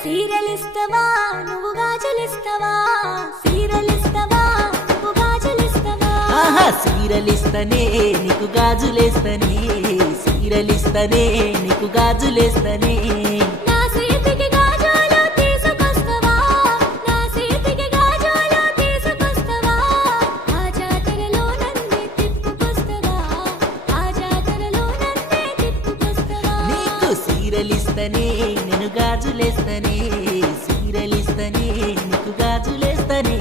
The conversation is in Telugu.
సీరలిస్తవా నువ్వు గాజులిస్తవా సీరలిస్తవా నువ్వు గాజులిస్తవా ఆహా సీరలిస్తనే నీకు గాజులేస్తనే సీరలిస్తనే నీకు గాజులేస్తనే నా చేతికి గాజులు తీసుకొస్తవా నా చేతికి గాజులు తీసుకొస్తవా ఆ జాతరలో నన్నే తిప్పుకొస్తవా ఆ జాతరలో నన్నే తిప్పుకొస్తవా నీకు సీరలిస్తనే నేను గాజులేస్తనే సీరలిస్తనే నీకు గాజులేస్తనే